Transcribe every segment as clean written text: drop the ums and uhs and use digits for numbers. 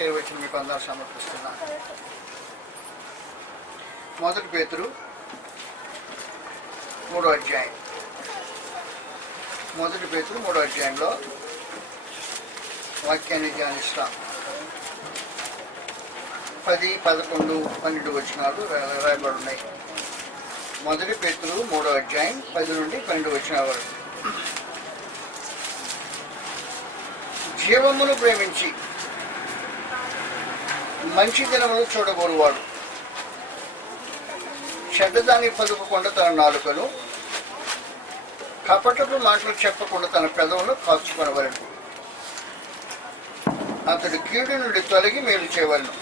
చేరవచ్చిన మీకు అందరూ సమర్పిస్తున్నాను. 1 పేతురు 3వ అధ్యాయం. 1 పేతురు 3వ అధ్యాయంలో వాక్యాన్ని ధ్యానిస్తాం. 10, 11, 12 వచనాలు రాయబడి ఉన్నాయి. 1 పేతురు 3వ అధ్యాయం 10 నుండి 12 వచనాల వరకు. జీవమును ప్రేమించి మంచి దినములు చూడగోరువాడు చెడ్డదాన్ని పలుకకుండా తన నాలుకను, కపటపు మాటలు చెప్పకుండా తన పెదవులను కాచుకొనవలెను. అతడు కీడు నుండి తొలగి మేలు చేయవలను,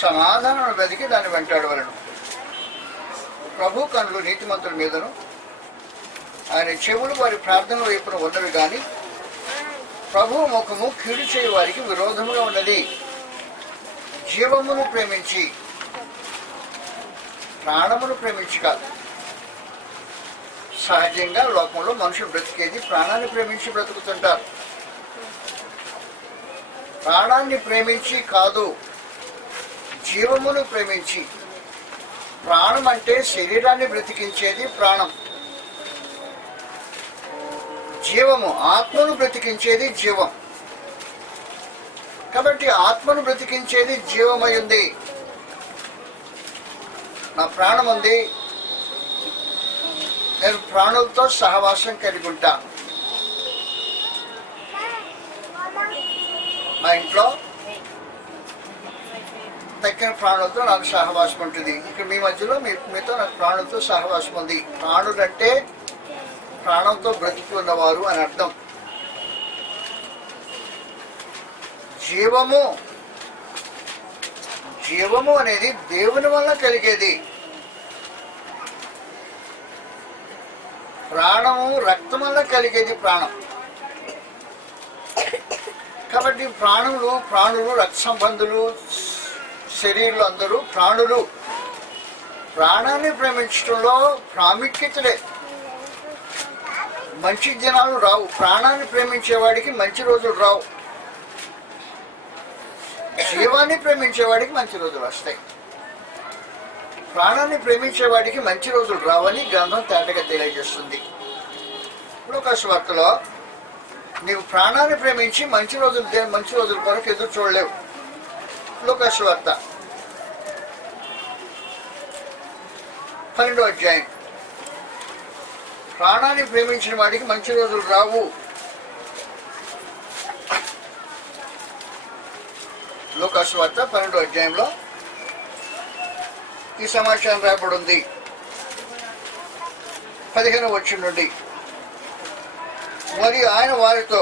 సమాధానం వెతికి దాన్ని వెంటాడవలను. ప్రభు కన్నులు నీతిమంతుల మీదను ఆయన చెవులు వారి ప్రార్థన వైపున ఉన్నవి కానీ ప్రభు ముఖము కీడు చేయ వారికి విరోధముగా ఉన్నది. జీవమును ప్రేమించి ప్రాణమును ప్రేమించి కాదు. సహజంగా లోకంలో మనుషులు బ్రతికేది ప్రాణాన్ని ప్రేమించి బ్రతుకుతుంటారు. ప్రాణాన్ని ప్రేమించి కాదు, జీవమును ప్రేమించి. ప్రాణం అంటే శరీరాన్ని బ్రతికించేది ప్రాణం. జీవము ఆత్మను బ్రతికించేది జీవం. కాబట్టి ఆత్మను బ్రతికించేది జీవమై ఉంది. నా ప్రాణం ఉంది, నేను ప్రాణులతో సహవాసం కలిగి ఉంటా. మా ఇంట్లో తక్కిన ప్రాణులతో నాకు సహవాసం ఉంటుంది. ఇక్కడ మీ మధ్యలో మీతో నాకు ప్రాణులతో సహవాసం ఉంది. ప్రాణులంటే ప్రాణంతో బ్రతికి ఉన్నవారు అని అర్థం. జీవము అనేది దేవుని వల్ల కలిగేది. ప్రాణము రక్తం వల్ల కలిగేది ప్రాణం. కాబట్టి ప్రాణులు రక్త సంబంధులు, శరీరులు అందరూ ప్రాణులు. ప్రాణాన్ని ప్రేమించడంలో ప్రాముఖ్యతలే. మంచి దినాలు రావు. ప్రాణాన్ని ప్రేమించేవాడికి మంచి రోజులు రావు. జీవాన్ని ప్రేమించేవాడికి మంచి రోజులు వస్తాయి. ప్రాణాన్ని ప్రేమించేవాడికి మంచి రోజులు రావని గ్రంథం తేటగా తెలియజేస్తుంది. లూకా సువార్తలో నీవు ప్రాణాన్ని ప్రేమించి మంచి రోజుల కొరకు ఎదురు చూడలేవు. లూకా సువార్త 12వ అధ్యాయం. ప్రాణాన్ని ప్రేమించిన వాడికి మంచి రోజులు రావు. లూకా సువార్త 12వ అధ్యాయంలో ఈ సమాచారం రాయబడి ఉంది. 15వ వచనం నుండి. మరి ఆయన వారితో,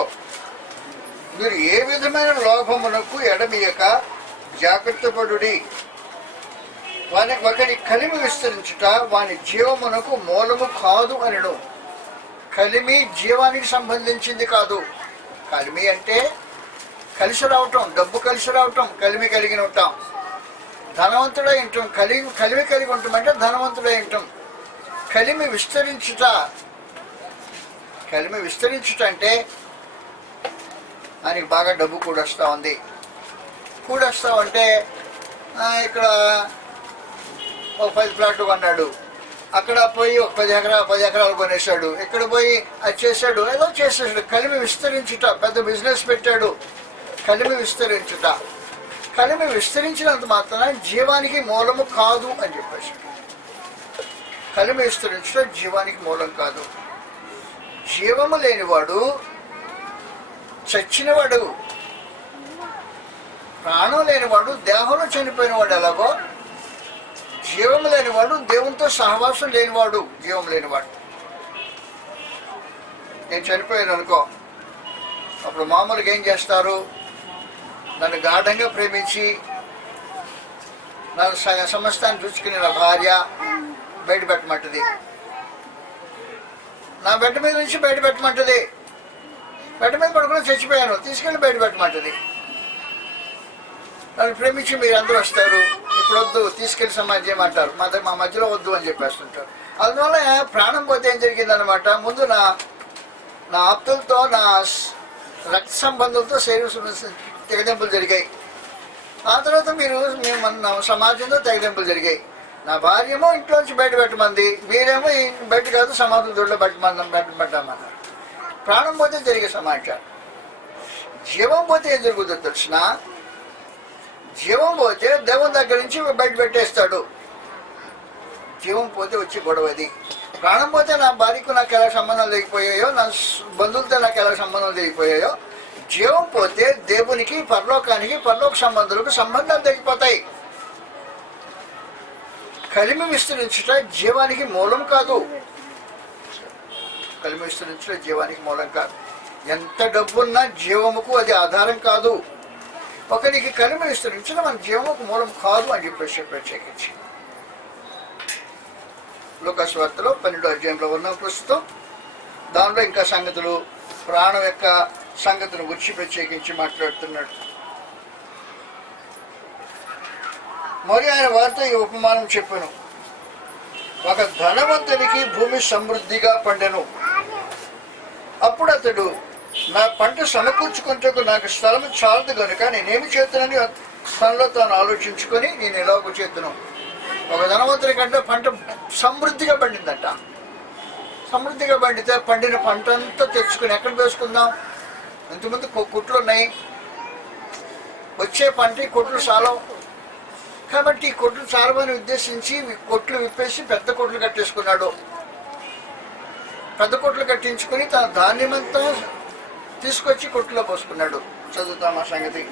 మీరు ఏ విధమైన లోభమునకు ఎడమియక జాగ్రత్త పడుడి. ఒకని కలిమి విస్తరించుట వాని జీవమునకు మూలము కాదు అనను. కలిమి జీవానికి సంబంధించింది కాదు. కలిమి అంటే కలిసి రావటం, డబ్బు కలిసి రావటం, కలిమి కలిగి ఉంటాం. ధనవంతుడై ఉంటాం. కలిమి కలిగి ఉంటాం అంటే ధనవంతుడై ఉంటాం. కలిమి విస్తరించుట అంటే ఆయనకి బాగా డబ్బు కూడొస్తా ఉంది. కూడొస్తామంటే ఇక్కడ ఒక 10 ప్లాట్లు కొన్నాడు, అక్కడ పోయి ఒక 10 ఎకరాలు కొనేసాడు, ఇక్కడ పోయి అది చేశాడు, ఏదో చేసేసాడు. కలిమి విస్తరించుట. పెద్ద బిజినెస్ పెట్టాడు. కలిమి విస్తరించుట. కలిమి విస్తరించినంత మాత్రాన జీవానికి మూలము కాదు అని చెప్పేసి. కలిమి విస్తరించుట జీవానికి మూలం కాదు. జీవము లేనివాడు చచ్చినవాడు. ప్రాణం లేనివాడు దేహంలో చనిపోయినవాడు ఎలాగో, జీవం లేనివాడు దేవునితో సహవాసం లేనివాడు, జీవం లేనివాడు. నేను చనిపోయాను అనుకో, అప్పుడు మామూలుగా ఏం చేస్తారు? నన్ను గాఢంగా ప్రేమించి నన్ను సమస్తాన్ని చూసుకుని నా భార్య బయట పెట్టమంటది. నా బెడ్ మీద నుంచి బయట పెట్టమంటది. బెడ్ మీద పడుకుని చచ్చిపోయాను, తీసుకెళ్ళి బయట పెట్టమంటది. నన్ను ప్రేమించి మీరు అందరూ వస్తారు, ఇప్పుడు వద్దు తీసుకెళ్లి సమాజం చేయమంటారు. మా మధ్యలో వద్దు అని చెప్పేస్తుంటారు. అందువల్ల ప్రాణం పోతే ఏం జరిగిందనమాట, ముందు నా ఆప్తులతో, నా రక్త సంబంధులతో శరీరం తెగదెంపులు జరిగాయి. ఆ తర్వాత మేము సమాజంలో తెగదెంపులు జరిగాయి. నా భార్యేమో ఇంట్లోంచి బయట పెట్టమంది, మీరేమో బయట కాదు సమాధుల దొడ్లో పెట్టమన్నారు. ప్రాణం పోతే జరిగే సమాచారం. జీవం పోతే ఏం జరుగుతుందో తెలిసిన, జీవం పోతే దేవుని దగ్గర నుంచి బయట పెట్టేస్తాడు. జీవం పోతే వచ్చి గొడవది. ప్రాణం పోతే నా భార్యకు నాకు ఎలా సంబంధాలు తెగిపోయాయో, నా బంధువులతో నాకు ఎలా సంబంధాలు తెగిపోయాయో, జీవం పోతే దేవునికి పరలోకానికి పరలోక సంబంధాలకు సంబంధాలు తెగిపోతాయి. కలిమి విస్తరించుట జీవానికి మూలం కాదు. కలిమి విస్తరించుట జీవానికి మూలం కాదు. ఎంత డబ్బున్నా జీవముకు అది ఆధారం కాదు. ఒకరికి కలిమి విస్తరించడం మన జీవముకు మూలం కాదు అని చెప్పేసి ప్రత్యేకించి లూకాసు వార్తలో 12వ అధ్యాయంలో ఉన్నాం ప్రస్తుతం. దానిలో ఇంకా సంగతులు, ప్రాణం యొక్క సంగతిని గురించి ప్రత్యేకించి మాట్లాడుతున్నాడు. మరి ఆయన వారితో ఈ ఉపమానం చెప్పాను. ఒక ధనవంతునికి భూమి సమృద్ధిగా పండెను. అప్పుడు అతడు, నా పంట సమకూర్చుకుంటూ నాకు స్థలం చాలదు కనుక నేనేమి చేద్దానని తనలో తాను ఆలోచించుకొని నేను ఎలాగో చేద్దును. ఒక ధనవంతుని కంటే పంట సమృద్ధిగా పండిందంట. సమృద్ధిగా పండితే పండిన పంట అంతా తెచ్చుకుని ఎక్కడ వేసుకుందాం? ఇంతకుముందు కొట్లు ఉన్నాయి, వచ్చే పంట ఈ కొట్లు చాలవు. కాబట్టి ఈ కొట్లు చాలవని ఉద్దేశించి కొట్లు విప్పేసి పెద్ద కొట్లు కట్టేసుకున్నాడు. పెద్ద కొట్లు కట్టించుకుని తన ధాన్యమంతా తీసుకొచ్చి కొట్టులో పోసుకున్నాడు. చదువుతాం ఆ సంగతి.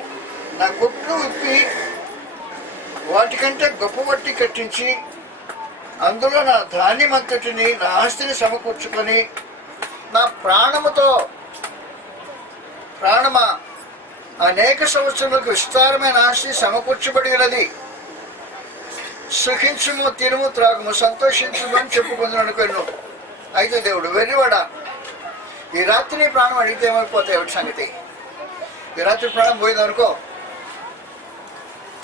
నా కొట్లు విప్పి వాటికంటే గొప్ప వట్టి కట్టించి అందులో నా ధాన్యమంతటిని, నా ఆస్తిని సమకూర్చుకొని నా ప్రాణముతో, ప్రాణమా అనేక సంవత్సరాలకు విస్తారమైన ఆస్తి సమకూర్చబడినది, సుఖించుము, తినుము, త్రాగుము, సంతోషించుము అని చెప్పుకుందును అనుకున్నాను. అయితే దేవుడు, వెర్రివాడా, ఈ రాత్రి ప్రాణం అడిగితే ఏమైపోతాయి? ఒకటి సంగతి, ఈ రాత్రి ప్రాణం పోయిందనుకో,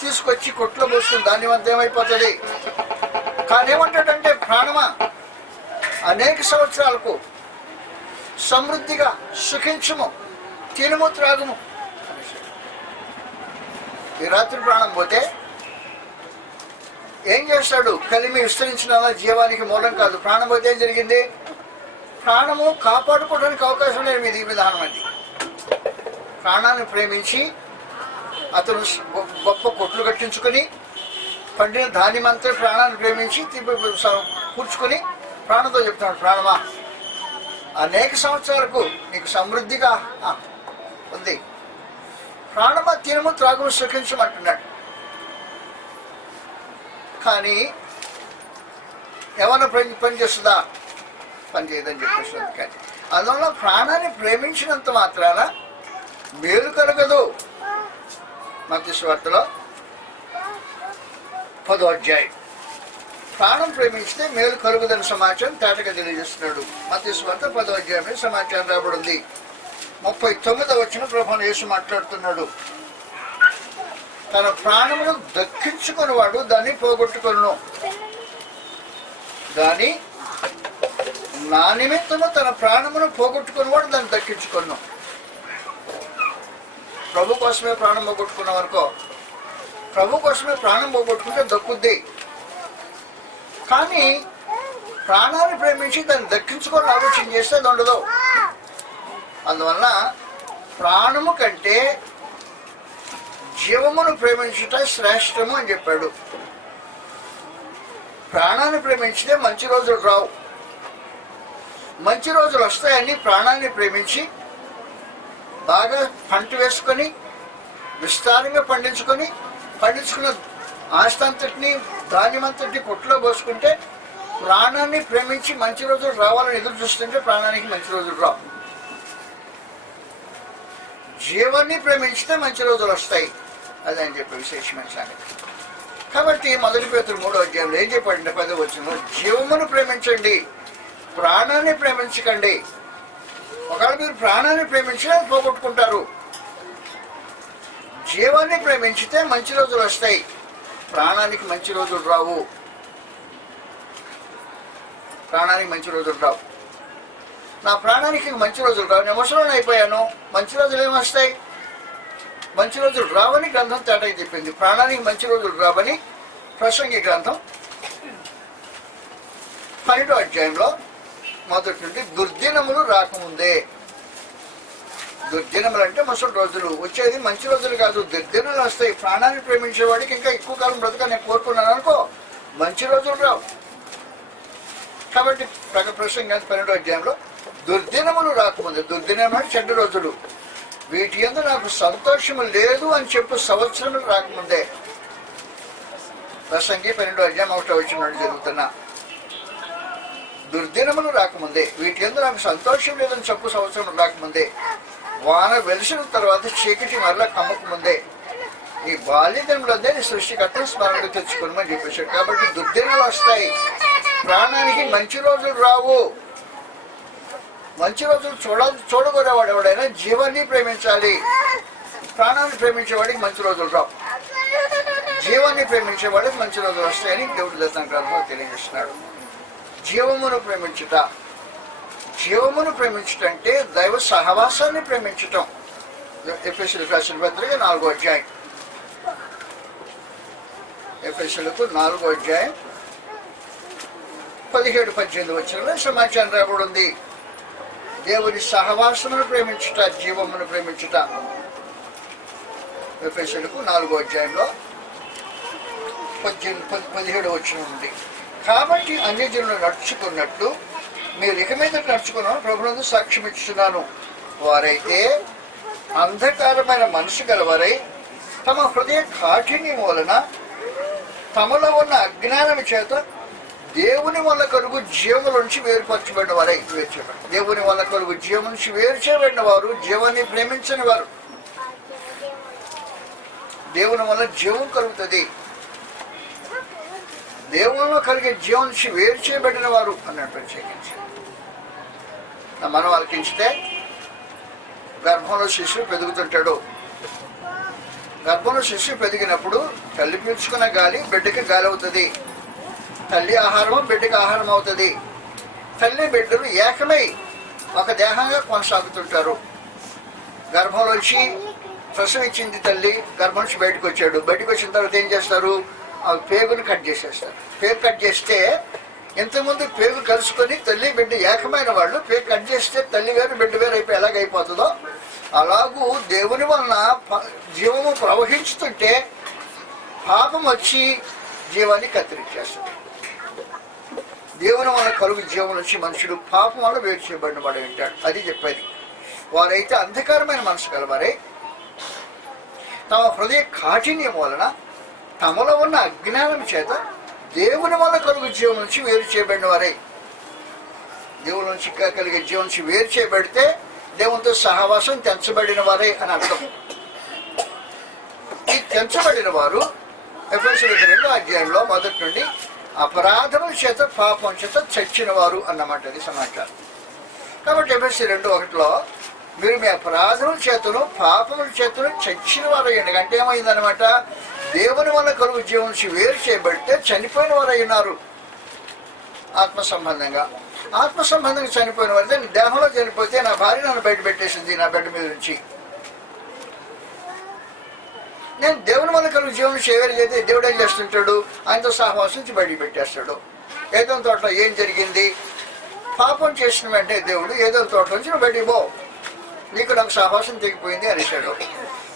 తీసుకొచ్చి కొట్లో పోస్తుంది, దాని వద్ద ఏమైపోతుంది? కానీ ఏమంటాడంటే, ప్రాణమా అనేక సంవత్సరాలకు సమృద్ధిగా సుఖించుము, తినుము, త్రాగుము. ఈ రాత్రి ప్రాణం పోతే ఏం చేస్తాడు? కలిమి విస్తరించిన జీవానికి మూలం కాదు. ప్రాణం పోతే ఏం జరిగింది? ప్రాణము కాపాడుకోవడానికి అవకాశం లేదు. మీది విధానం అది. ప్రాణాన్ని ప్రేమించి అతను గొప్ప కొట్లు కట్టించుకొని పండిన ధాన్యమంతా ప్రాణాన్ని ప్రేమించి కూర్చుకొని ప్రాణంతో చెప్తున్నాడు, ప్రాణమా అనేక సంవత్సరాలకు నీకు సమృద్ధిగా ఉంది, ప్రాణమా తినము, త్రాగుము, సుఖించమంటున్నాడు. కానీ ఏమన్నా పని చేస్తుందా? పని చేయదని చెప్పేస్తుంది. కానీ అందువల్ల ప్రాణాన్ని ప్రేమించినంత మాత్రాన మేలు కలగదు. మత్తయి సువార్తలో 10వ అధ్యాయం, ప్రాణం ప్రేమించితే మేలు కలుగుదని సమాచారం తేటగా తెలియజేస్తున్నాడు. మత్తయి సువార్త 10వ అధ్యాయమే సమాచారం రాబడింది. 39వ వచనం ప్రభువును యేసు మాట్లాడుతున్నాడు. తన ప్రాణమును దక్కించుకుని వాడు దాన్ని పోగొట్టుకొనును, దాని నా నిమిత్తము తన ప్రాణమును పోగొట్టుకుని వాడు దాన్ని దక్కించుకును. ప్రభు కోసమే ప్రాణం పోగొట్టుకున్నాం అనుకో, ప్రభు కోసమే ప్రాణం పోగొట్టుకుంటే దక్కుద్ది. కానీ ప్రాణాన్ని ప్రేమించి దాన్ని దక్కించుకొని ఆలోచన చేస్తే అది ఉండదు. అందువల్ల ప్రాణము కంటే జీవమును ప్రేమించుట శ్రేష్టము అని చెప్పాడు. ప్రాణాన్ని ప్రేమించితే మంచి రోజులు రావు. మంచి రోజులు వస్తాయని ప్రాణాన్ని ప్రేమించి బాగా పంట వేసుకొని విస్తారంగా పండించుకున్న ఆస్తి అంతటిని, ధాన్యమంతటిని కొట్టులో పోసుకుంటే, ప్రాణాన్ని ప్రేమించి మంచి రోజులు రావాలని ఎదురు చూస్తుంటే ప్రాణానికి మంచి రోజులు రావు. జీవాన్ని ప్రేమించితే మంచి రోజులు వస్తాయి. అదని చెప్పే విశేషమైన సంగతి. కాబట్టి 1 పేతురు 3వ అధ్యాయంలో ఏం చెప్పండి? 10వ వచనంలో, జీవమును ప్రేమించండి, ప్రాణాన్ని ప్రేమించకండి. ఒకవేళ మీరు ప్రాణాన్ని ప్రేమించినా పోగొట్టుకుంటారు. జీవాన్ని ప్రేమించితే మంచి రోజులు వస్తాయి, ప్రాణానికి మంచి రోజులు రావు. ప్రాణానికి మంచి రోజులు రావు. నా ప్రాణానికి మంచి రోజులు రావు, నేను ముసలోని అయిపోయాను, మంచి రోజులు ఏమి వస్తాయి? మంచి రోజులు రావని గ్రంథం తేటగా చెప్పింది. ప్రాణానికి మంచి రోజులు రావని ప్రసంగి గ్రంథం 12వ అధ్యాయంలో మొదటి నుండి దుర్దినములు రాకముందే. దుర్దినములు అంటే ముసలి రోజులు, వచ్చేది మంచి రోజులు కాదు, దుర్దినాలు వస్తాయి. ప్రాణాన్ని ప్రేమించేవాడికి ఇంకా ఎక్కువ కాలం బ్రతక నేను కోరుకున్నాను అనుకో, మంచి రోజులు రావు. కాబట్టి ప్రసంగి 12వ అధ్యాయంలో దుర్దినములు రాకముందే, దుర్దినం అంటే చెడ్డ రోజులు, వీటి యందు నాకు సంతోషము లేదు అని చెప్పు సంవత్సరములు రాకముందే. ప్రసంగి 12వ అధ్యాయం 1వ వచనం జరుగుతున్నా దుర్దినములు రాకముందే, వీటి యందు నాకు సంతోషం లేదని చెప్పు సంవత్సరం రాకముందే, వాన వెలిసిన తర్వాత చీకటి మరలా కమ్మకముందే, నీ బాల్యదినంలోనే నీ సృష్టికర్తను స్మరణకు తెచ్చుకోమని చెప్పేశాడు. కాబట్టి దుర్దినాలు వస్తాయి, ప్రాణానికి మంచి రోజులు రావు. మంచి రోజులు చూడగోరేవాడు ఎవడైనా జీవాన్ని ప్రేమించాలి. ప్రాణాన్ని ప్రేమించేవాడికి మంచి రోజులు రావు, జీవాన్ని ప్రేమించేవాడికి మంచి రోజులు వస్తాయని దేవుడు దర్శన గ్రంథంలో తెలియజేస్తున్నాడు. జీవమును ప్రేమించుట, జీవమును ప్రేమించుట అంటే దైవ సహవాసాన్ని ప్రేమించటం. ఎఫెసీయులకు రాసిన పత్రిక 4వ అధ్యాయం, ఎఫెసీయులకు 4వ అధ్యాయం 17-18 వచనంలో సమాచారం రాబడి ఉంది. దేవుని సహవాసమును ప్రేమించుట, జీవమును ప్రేమించుట. ఎఫెసీయులకు 4వ అధ్యాయంలో 17 వచనం ఉంది. కాబట్టి అన్యజనులు నడుచుకున్నట్లు మీరు ఇక మీద నడుచుకున్నాను ప్రభునందు సాక్ష్యం ఇస్తున్నాను. వారైతే అంధకారమైన మనసు గలవారై తమ హృదయ కాఠిన్యం వలన తమలో ఉన్న అజ్ఞానం చేత దేవుని వల్ల కలుగు జీవముల నుంచి వేరుపరచబడిన వారై, దేవుని వల్ల కలుగు జీవం నుంచి వేరు చేయబడిన వారు, జీవాన్ని ప్రేమించని వారు. దేవుని వల్ల జీవం కలుగుతుంది, దేవునిలో కలిగే జీవం నుంచి వేరు చేయబడిన వారు అన్నట్టు ప్రత్యేకించి మనం ఆలకించితే గర్భంలో శిశువు పెరుగుతుంటాడు. గర్భంలో శిశువు పెరిగినప్పుడు తల్లి పీల్చుకున్న గాలి బిడ్డకి గాలి అవుతుంది, తల్లి ఆహారం బిడ్డకి ఆహారం అవుతుంది. తల్లి బిడ్డలు ఏకమై ఒక దేహంగా కొనసాగుతుంటారు. గర్భంలోంచి ప్రసవించింది తల్లి, గర్భం నుంచి బయటకు వచ్చాడు. బయటకు వచ్చిన తర్వాత ఏం చేస్తారు? ఆ పేగుని కట్ చేసేస్తారు. పేగు కట్ చేస్తే ఇంతకుముందు పేగు కలుసుకొని తల్లి బిడ్డ ఏకమైన వాళ్ళు, పేగు కట్ చేస్తే తల్లి వేరు బిడ్డ వేరు అయిపోయి ఎలాగైపోతుందో అలాగూ దేవుని వలన జీవము ప్రవహించుతుంటే పాపం వచ్చి జీవాన్ని కత్తిరించేస్తుంది. దేవుని వల్ల కలుగు జీవం నుంచి మనుషుడు పాపం వల్ల వేరు చేయబడిన వాడు వింటాడు. అది చెప్పేది. వారైతే అంధకారమైన మనసు గలవారే తమ హృదయ కాఠిన్యం వలన తమలో ఉన్న అజ్ఞానం చేత దేవుని వల్ల కలుగు జీవం నుంచి వేరు చేయబడిన వారే. దేవుని నుంచి కలిగే జీవం నుంచి వేరు చేయబడితే దేవునితో సహవాసం తెంచబడిన వారే అని అర్థం. ఈ తెంచబడిన వారు ఎఫెసీయులకు 2వ అధ్యాయంలో మొదటి నుండి అపరాధముల చేత పాపం చేత చచ్చిన వారు అన్నమాట. అది సమాచారం. కాబట్టి ఎఫెసీయులు 2:1 మీరు మీ అపరాధముల చేతను పాపముల చేతను చచ్చిన వారు అయ్యండి. అంటే ఏమైందనమాట? దేవుని వల్ల కలుగు జీవం నుంచి వేరు చేయబడితే చనిపోయిన వారు అయినారు. ఆత్మ సంబంధంగా చనిపోయిన వారు. దేహంలో చనిపోతే నా భార్య నన్ను బయట పెట్టేసింది నా బెడ్ మీద నుంచి. నేను దేవుని వల్ల కలుగు జీవం నుంచి వేరు చేస్తే దేవుడు ఏం చేస్తుంటాడు? ఆయనతో సహవాసం నుంచి బయటికి పెట్టేస్తాడు. ఏదో తోటలో ఏం జరిగింది? పాపం చేసిన వెంటనే దేవుడు ఏదో తోట నుంచి నువ్వు బయటికి పో, నీకు నాకు సహవాసం తెగిపోయింది అనేసాడు.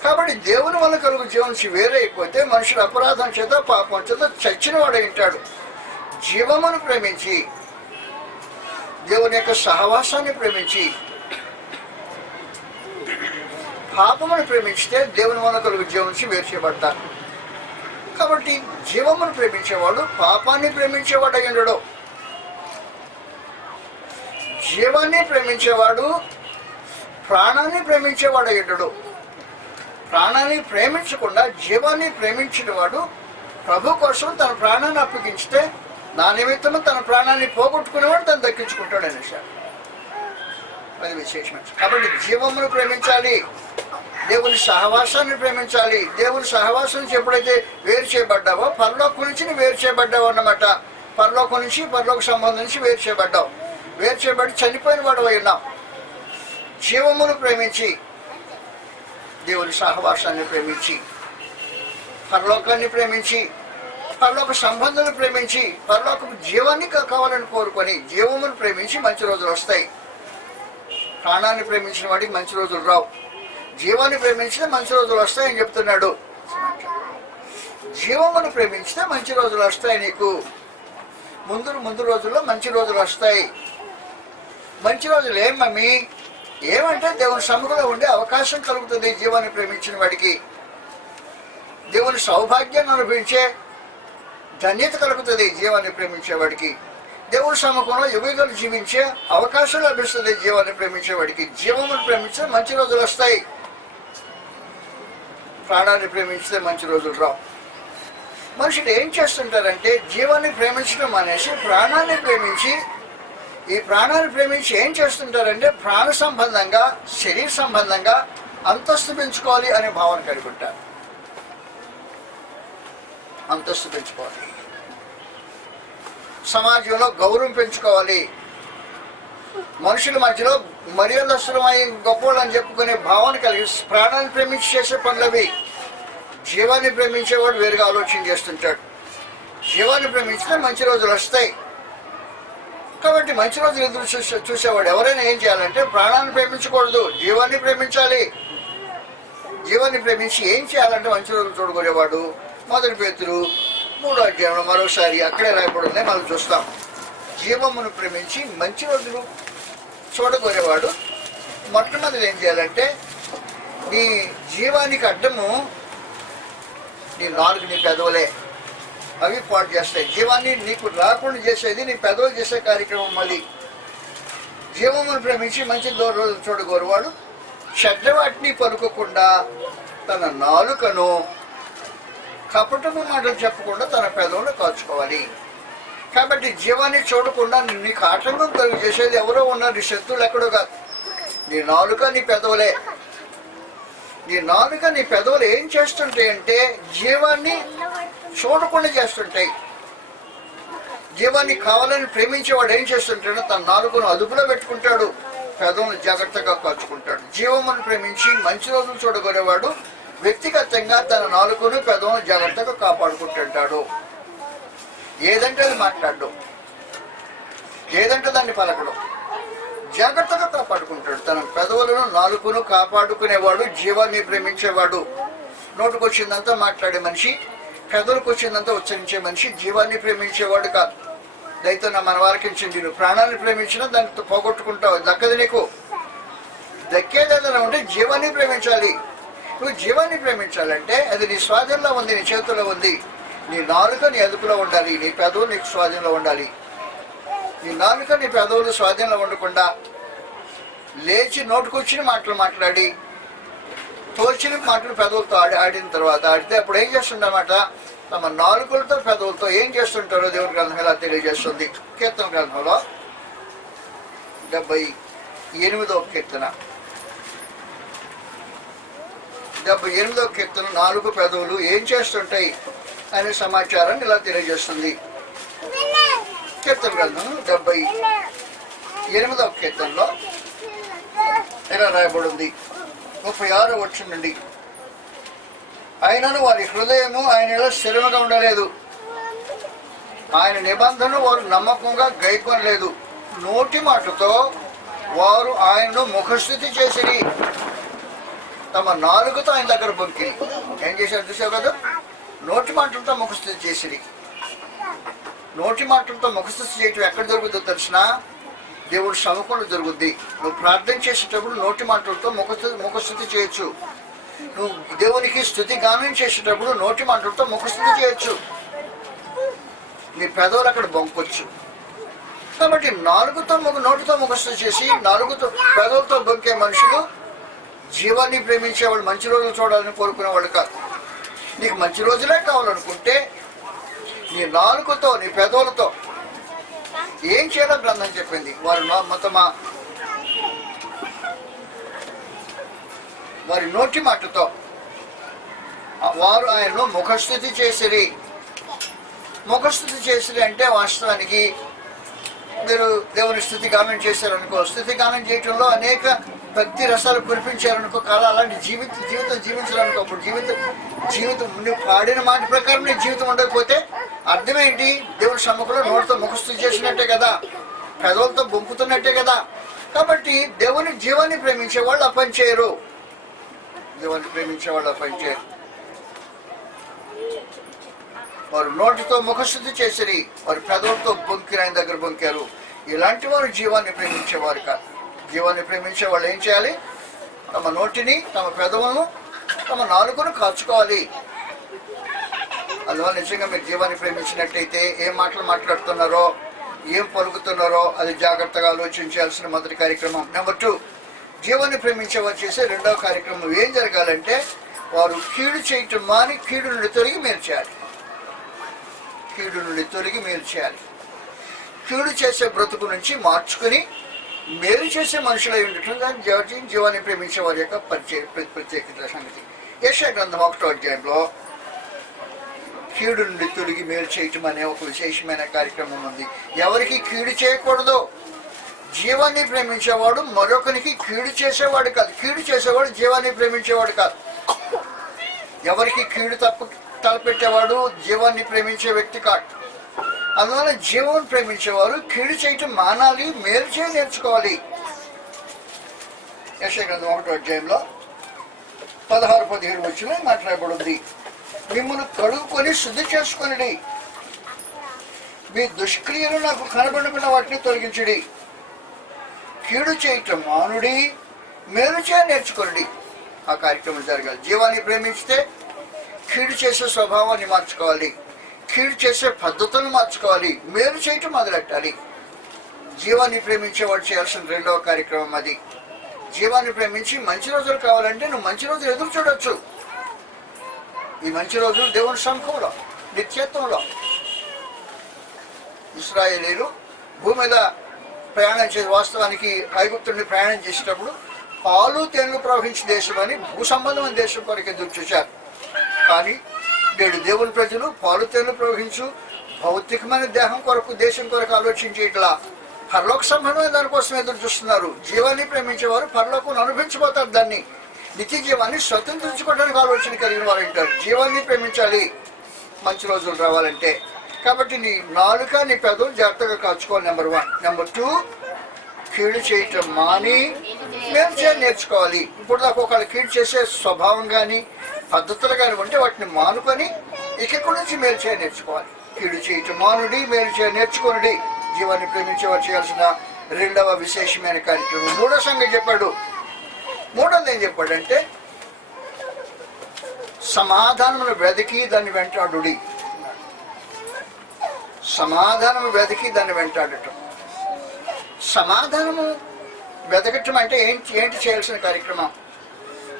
కాబట్టి దేవుని వల్ల కలుగు జీవం నుంచి వేరైపోతే మనుషుడు అపరాధం చేత పాపం చేత చచ్చిన వాడు ఉంటాడు. జీవమును ప్రేమించి దేవుని యొక్క సహవాసాన్ని ప్రేమించి పాపమును ప్రేమించితే దేవుని వల్ల కలుగు జీవం నుంచి వేరు చేయబడతారు. కాబట్టి జీవమును ప్రేమించేవాడు పాపాన్ని ప్రేమించేవాడు అయి ఉండడు. జీవాన్ని ప్రేమించేవాడు ప్రాణాన్ని ప్రేమించేవాడు అయి ఉండడు. ప్రాణాన్ని ప్రేమించకుండా జీవాన్ని ప్రేమించిన వాడు ప్రభు కోసం తన ప్రాణాన్ని అప్పగించితే నా నిమిత్తము తన ప్రాణాన్ని పోగొట్టుకునేవాడు తను దక్కించుకుంటాడు అనేసాడు. అది విశేషమైన. కాబట్టి జీవమును ప్రేమించాలి, దేవుని సహవాసాన్ని ప్రేమించాలి. దేవుని సహవాసం నుంచి ఎప్పుడైతే వేరు చేయబడ్డావో పరలోకం నుంచి వేరు చేయబడ్డావు అన్నమాట. పరలోకం నుంచి పరలోక సంబంధం నుంచి వేరు చేయబడ్డావు. వేరు చేయబడి చనిపోయిన వాడు అయి ఉన్నావు. జీవమును ప్రేమించి దేవుని సహవాసాన్ని ప్రేమించి, పరలోకాన్ని ప్రేమించి, పరలోక సంబంధాలను ప్రేమించి, పరలోకపు జీవాన్ని కావాలని కోరుకొని జీవమును ప్రేమించి మంచి రోజులు వస్తాయి. ప్రాణాన్ని ప్రేమించిన వాడికి మంచి రోజులు రావు. జీవాన్ని ప్రేమించితే మంచి రోజులు వస్తాయని చెప్తున్నాడు. జీవమును ప్రేమించితే మంచి రోజులు వస్తాయి. నీకు ముందు రోజుల్లో మంచి రోజులు వస్తాయి. మంచి రోజులు ఏం మమ్మీ? ఏమంటే దేవుని సముఖంలో ఉండే అవకాశం కలుగుతుంది. జీవాన్ని ప్రేమించిన వాడికి దేవుని సౌభాగ్యాన్ని అనుభవించే ధన్యత కలుగుతుంది. జీవాన్ని ప్రేమించేవాడికి దేవుని సముఖంలో యుగయుగాలు జీవించే అవకాశం లభిస్తుంది. జీవాన్ని ప్రేమించేవాడికి జీవమును ప్రేమించితే మంచి రోజులు వస్తాయి. ప్రాణాన్ని ప్రేమించితే మంచి రోజులు రావు. మనుషులు ఏం చేస్తుంటారంటే జీవాన్ని ప్రేమించడం మానేసి ప్రాణాన్ని ప్రేమించి, ఈ ప్రాణాన్ని ప్రేమించి ఏం చేస్తుంటారంటే ప్రాణ సంబంధంగా, శరీర సంబంధంగా అంతస్తు పెంచుకోవాలి అనే భావన కలిగి ఉంటారు. అంతస్తు పెంచుకోవాలి, సమాజంలో గౌరవం పెంచుకోవాలి, మనుషుల మధ్యలో మర్యాదస్తులమై గొప్పవాళ్ళని చెప్పుకునే భావన కలిగి ప్రాణాన్ని ప్రేమించి చేసే పనులవి. జీవాన్ని ప్రేమించేవాడు వేరుగా ఆలోచన చేస్తుంటాడు. జీవాన్ని ప్రేమించితే మంచి రోజులు వస్తాయి. కాబట్టి మంచి రోజులు ఎదురు చూసేవాడు ఎవరైనా ఏం చేయాలంటే ప్రాణాన్ని ప్రేమించకూడదు, జీవాన్ని ప్రేమించాలి. జీవాన్ని ప్రేమించి ఏం చేయాలంటే మంచి రోజులు చూడగొనేవాడు. 1 పేతురు 3వ అధ్యాయంలో మరోసారి అక్కడే రాయబడింది, మనం చూస్తాం. జీవమును ప్రేమించి మంచి రోజులు చూడగొనేవాడు మొట్టమొదటి ఏం చేయాలంటే నీ జీవానికి అడ్డము నీ నాలుగు, నీ పెదవులే. అవి పాటు చేస్తాయి. జీవాన్ని నీకు రాకుండా చేసేది నీ పెదవులు చేసే కార్యక్రమం. మళ్ళీ జీవమును ప్రేమించి మంచి రోజులు చూడగోరువాడు చెడ్డవాటిని పలుకోకుండా తన నాలుకను, కపటము మాటలు చెప్పకుండా తన పెదవులను కాచుకోవాలి. కాబట్టి జీవాన్ని చూడకుండా నీకు ఆటంకం కలుగు చేసేది ఎవరో ఉన్నారు, నీ శత్రువులు ఎక్కడో కాదు. నీ నాలుక, నీ పెదవులే. నీ నాలుక, నీ పెదవులు ఏం చేస్తుంటాయి అంటే జీవాన్ని చూడకుండా చేస్తుంటాయి. జీవాన్ని కావాలని ప్రేమించేవాడు ఏం చేస్తుంటాడో తన నాలుకను అదుపులో పెట్టుకుంటాడు, పెదవులను జాగ్రత్తగా కాచుకుంటాడు. జీవమును ప్రేమించి మంచి రోజులు చూడగొనేవాడు వ్యక్తిగతంగా తన నాలుకను, పెదవులను జాగ్రత్తగా కాపాడుకుంటుంటాడు. ఏదంటే అది మాట్లాడు, ఏదంటే దాన్ని పలకడం, జాగ్రత్తగా కాపాడుకుంటాడు. తన పెదవులను, నాలుకను కాపాడుకునేవాడు జీవాన్ని ప్రేమించేవాడు. నోటుకు వచ్చిందంతా మాట్లాడే మనిషి, పెదవులకు వచ్చిందంతా ఉచ్చరించే మనిషి జీవాన్ని ప్రేమించేవాడు కాదు. దయతో నా మన వారికించింది, నువ్వు ప్రాణాన్ని ప్రేమించినా దాన్ని పోగొట్టుకుంటావు, దక్కది నీకు. దక్కేదేదైనా ఉంటే జీవాన్ని ప్రేమించాలి. నువ్వు జీవాన్ని ప్రేమించాలంటే అది నీ స్వాధీనంలో ఉంది, నీ చేతుల్లో ఉంది. నీ నాలుక నీ అదుపులో ఉండాలి, నీ పెదవులు నీకు స్వాధీనంలో ఉండాలి. నీ నాలుక, నీ పెదవులు స్వాధీనంలో ఉండకుండా లేచి నోటుకొచ్చిన మాటలు మాట్లాడి, తోచిన మాటలు పెదవులతో ఆడిన తర్వాత ఆడితే అప్పుడు ఏం చేస్తుందన్నమాట, తమ నాలుకలతో పెదవులతో ఏం చేస్తుంటారో దేవుని గ్రంథం ఇలా తెలియజేస్తుంది. కీర్తన గ్రంథంలో 78వ కీర్తన 78వ కీర్తన 4 పెదవులు ఏం చేస్తుంటాయి అనే సమాచారాన్ని ఇలా తెలియజేస్తుంది. కీర్తన గ్రంథం 78వ కీర్తనలో ఇలా రాయబడింది 36వ వచనం నుండి, ఆయనను వారి హృదయము ఆయన స్థిరముగా ఉండలేదు, ఆయన నిబంధనను వారు నమ్మకంగా గైకొనలేదు. నోటి మాటతో వారు ఆయనను ముఖస్థుతి చేసిరి, తమ నాలుగుతో ఆయన దగ్గర బొంకిరి. ఏం చేశారు చూసావు కదా, నోటి మాటలతో ముఖస్థుతి చేసిరి. నోటి మాటలతో ముఖస్థుతి చేయటం ఎక్కడ జరుగుతుందో తెలిసిన దేవుడి సముఖంలో జరుగుద్ది. నువ్వు ప్రార్థన చేసేటప్పుడు నోటి మాటలతో ముఖస్థుతి చేయొచ్చు. నువ్వు దేవునికి స్తుతి గానం చేసేటప్పుడు నోటి మాటలతో ముఖస్థుతి చేయొచ్చు. నీ పెదవులు అక్కడ బొంకొచ్చు. కాబట్టి నోటితో ముఖస్థుతి చేసి పెదవులతో బొంకే మనుషులు జీవాన్ని ప్రేమించేవాళ్ళు, మంచి రోజులు చూడాలని కోరుకునేవాళ్ళు కాదు. నీకు మంచి రోజులే కావాలనుకుంటే నీ నాలుకతో, నీ పెదవులతో ఏం చేయాలో గ్రంథం చెప్పింది. వారి నోటి మాటతో వారు ఆయనను ముఖస్థుతి చేసిరి. ముఖస్థుతి చేసిరి అంటే వాస్తవానికి మీరు దేవుని స్తుతి గానం చేశారనుకో, స్తుతి గానం చేయటంలో అనేక భక్తి రసాలు కురిపించారనుకో, కాలం అలాంటి జీవితం జీవించాలనుకో, అప్పుడు జీవితం నువ్వు పాడిన మాట ప్రకారం నీ జీవితం ఉండకపోతే అర్థమేంటి? దేవుని సముఖంలో నోటితో ముఖస్థుతి చేసినట్టే కదా, పెదవులతో బొంపుతున్నట్టే కదా. కాబట్టి దేవుని జీవాన్ని ప్రేమించే వాళ్ళు ఆ పని చేయరు. దేవుని ప్రేమించే వాళ్ళు ఆ పని చేయరు. వారు నోటితో ముఖశుద్ధి చేసిరి, వారు పెదవులతో బొంకిన ఆయన దగ్గర బొంకారు. ఇలాంటి వారు జీవాన్ని ప్రేమించేవారు కాదు. జీవాన్ని ప్రేమించే వాళ్ళు ఏం చేయాలి? తమ నోటిని, తమ పెదవులను, తమ నాలుకను కాచుకోవాలి. అందువల్ల నిజంగా మీరు జీవాన్ని ప్రేమించినట్టయితే ఏం మాటలు మాట్లాడుతున్నారో, ఏం పలుకుతున్నారో అది జాగ్రత్తగా ఆలోచించాల్సిన మొదటి కార్యక్రమం. నెంబర్ 2, జీవాన్ని ప్రేమించేవారు చేసే రెండవ కార్యక్రమం ఏం జరగాలంటే, వారు కీడు చేయటం మాని కీడు నుండి తొలగి మేలు చేయాలి. కీడు నుండి తొలగి మేలు చేయాలి. కీడు చేసే బ్రతుకు నుంచి మార్చుకుని మేలు చేసే మనుషులై ఉండటం దాని జీవాన్ని ప్రేమించే వారి యొక్క ప్రత్యేకత సంగతి. యెషయా గ్రంథం 1వ అధ్యాయంలో కీడు నుండి తొలగి మేలు చేయటం అనే ఒక విశేషమైన కార్యక్రమం ఉంది. ఎవరికి కీడు చేయకూడదు. జీవాన్ని ప్రేమించేవాడు మరొకరికి కీడు చేసేవాడు కాదు. కీడు చేసేవాడు జీవాన్ని ప్రేమించేవాడు కాదు. ఎవరికి కీడు తలపెట్టేవాడు జీవాన్ని ప్రేమించే వ్యక్తి కాదు. అందువల్ల జీవాన్ని ప్రేమించేవారు కీడు చేయటం మానాలి, మేలు చేయ నేర్చుకోవాలి. యెషయా గ్రంథం 1వ అధ్యాయంలో 16-17 వచనంలో మాట్లాడబడింది. మిమ్మల్ని కడుగుకొని శుద్ధి చేసుకొనిడి, మీ దుష్క్రియలు నాకు కనబడకుండా వాటిని తొలగించుడి. కీడు చేయటం మానుడి, మేలు చేయ నేర్చుకోండి. ఆ కార్యక్రమం జరగాలి. జీవాన్ని ప్రేమించితే కీడు చేసే స్వభావాన్ని మార్చుకోవాలి, కీడు చేసే పద్ధతులను మార్చుకోవాలి, మేలు చేయటం మొదలెట్టాలి. జీవాన్ని ప్రేమించేవాడు చేయాల్సిన రెండవ కార్యక్రమం అది. జీవాన్ని ప్రేమించి మంచి రోజులు కావాలంటే నువ్వు మంచి రోజులు ఎదురు చూడొచ్చు. ఈ మంచి రోజులు దేవుని సముఖంలో, నిత్యత్వంలో. ఇశ్రాయేలీయులు భూమి మీద ప్రయాణం చేసి, వాస్తవానికి ఐగుప్తుడిని ప్రయాణం చేసేటప్పుడు పాలు తేనెలు ప్రవహించే దేశం అని భూ సంబంధమైన దేశం కొరకు ఎదురు చూశారు. కానీ నేడు దేవుని ప్రజలు పాలు తేనెలు ప్రవహించు భౌతికమైన దేహం కొరకు, దేశం కొరకు ఆలోచించి ఇట్లా పరలోక సంబంధమైన దానికోసం ఎదురు చూస్తున్నారు. జీవాన్ని ప్రేమించేవారు పరలోకం అనుభవించబోతారు. దాన్ని నిత్య జీవాన్ని స్వతంత్రించుకోవడానికి ఆలోచన కలిగిన వారు ఉంటారు. జీవాన్ని ప్రేమించాలి మంచి రోజులు రావాలంటే. కాబట్టి నీ నాలుక, నీ పెదవులు జాగ్రత్తగా కాచుకోవాలి. నెంబర్ 1. నెంబర్ 2, కీడు చేయటం మాని మేలు చేయ నేర్చుకోవాలి. ఇప్పుడు దాకా ఒకళ్ళు కీడు చేసే స్వభావం కానీ పద్ధతులు కానీ ఉంటే వాటిని మానుకొని ఇక్కడి నుంచి మేలు చేయ నేర్చుకోవాలి. కీడు చేయటం మానుడి, మేలు చేయ నేర్చుకోనుడి. జీవాన్ని ప్రేమించేవారు చేయాల్సిన రెండవ విశేషమైన కార్యక్రమం. 3వ సంగతి చెప్పాడు. 3వది ఏం చెప్పాడంటే, సమాధానమును వెతికి దాన్ని వెంటాడుడి. సమాధానము వెతికి దాన్ని వెంటాడటం. సమాధానము వెతకటం అంటే ఏంటి చేయాల్సిన కార్యక్రమం?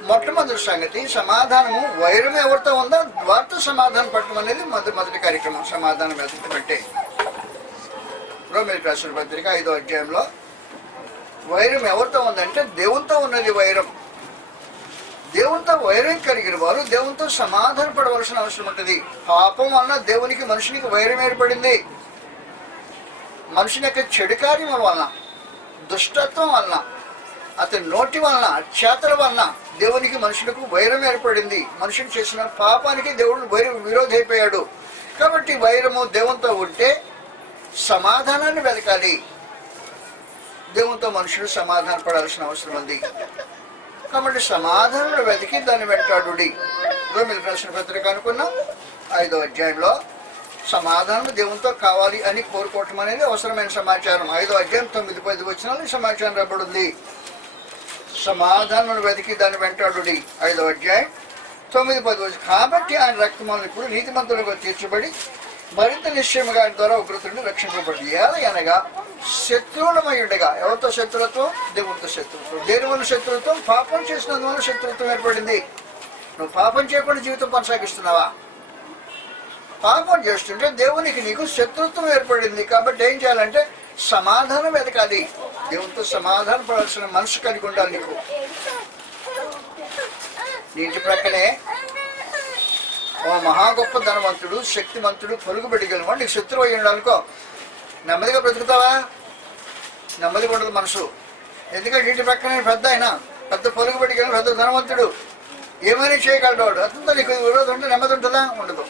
మొట్టమొదటి సంగతి, సమాధానము వైరం ఎవరితో ఉందో వారితో సమాధానం పడటం అనేది మొదటి కార్యక్రమం. సమాధానం వెతకటం అంటే రోమీయులకు రాసిన పత్రిక 5వ అధ్యాయంలో వైరం ఎవరితో ఉందంటే దేవునితో ఉన్నది వైరం. దేవునితో వైరం కలిగిన వారు దేవునితో సమాధాన పడవలసిన అవసరం ఉంటుంది. పాపం వలన దేవునికి మనుషునికి వైరం ఏర్పడింది. మనుషుని యొక్క చెడు కార్యముల వలన, దుష్టత్వం వలన, అతని నోటి వలన, చేతల వలన దేవునికి మనుషులకు వైరం ఏర్పడింది. మనుషుని చేసిన పాపానికి దేవుడు విరోధి అయిపోయాడు. కాబట్టి వైరము దేవునితో ఉంటే సమాధానాన్ని వెతకాలి. దేవునితో మనుషులు సమాధాన పడాల్సిన అవసరం ఉంది. కాబట్టి సమాధానం వెతికి దాన్ని వెంటాడుడి. రోమీయులకు రాసిన పత్రిక అనుకున్న 5వ అధ్యాయంలో సమాధానం దేవునితో కావాలి అని కోరుకోవటం అనేది అవసరమైన సమాచారం. 5వ అధ్యాయం 9-10 వచనాలు ఈ సమాచారం రాబడింది. సమాధానం వెతికి దాన్ని వెంటాడుడి. 5వ అధ్యాయం 9-10 వచనం. కాబట్టి ఆయన రక్తములను ఇప్పుడు నీతిమంతులుగా తీర్చబడి మరింత నిశ్చయముగా ఆయన ద్వారా ఉగ్రతుడిని రక్షింపబడి అనగా శత్రువులమై ఉండగా. ఎవరితో శత్రుత్వం? దేవునితో శత్రుత్వం. దేని వల్ల శత్రుత్వం? పాపం చేసినందువల్ల శత్రుత్వం ఏర్పడింది. నువ్వు పాపం చేయకుండా జీవితం కొనసాగిస్తున్నావా? పాపం చేస్తుంటే దేవునికి నీకు శత్రుత్వం ఏర్పడింది. కాబట్టి ఏం చేయాలంటే సమాధానం వెతకాలి. దేవునితో సమాధానం పడాల్సిన మనసు కలిగి ఉండాలి. నీకు నీ ఇంటి ప్రక్కనే ఓ మహా గొప్ప ధనవంతుడు, శక్తిమంతుడు, పలుకుబెట్టగలిగిన నీకు శత్రువు అయ్యి ఉండాలనుకో, నెమ్మదిగా బ్రతుకుతావా? నెమ్మదిగా ఉండదు మనసు. ఎందుకంటే ఇంటి పక్కనే పెద్ద ఆయన, పెద్ద పొలుగుబడి కానీ పెద్ద ధనవంతుడు, ఏమైనా చేయగలడు వాడు. అతనితో నీకు విరోధం ఉంటే నెమ్మది ఉంటుందా? ఉండదు.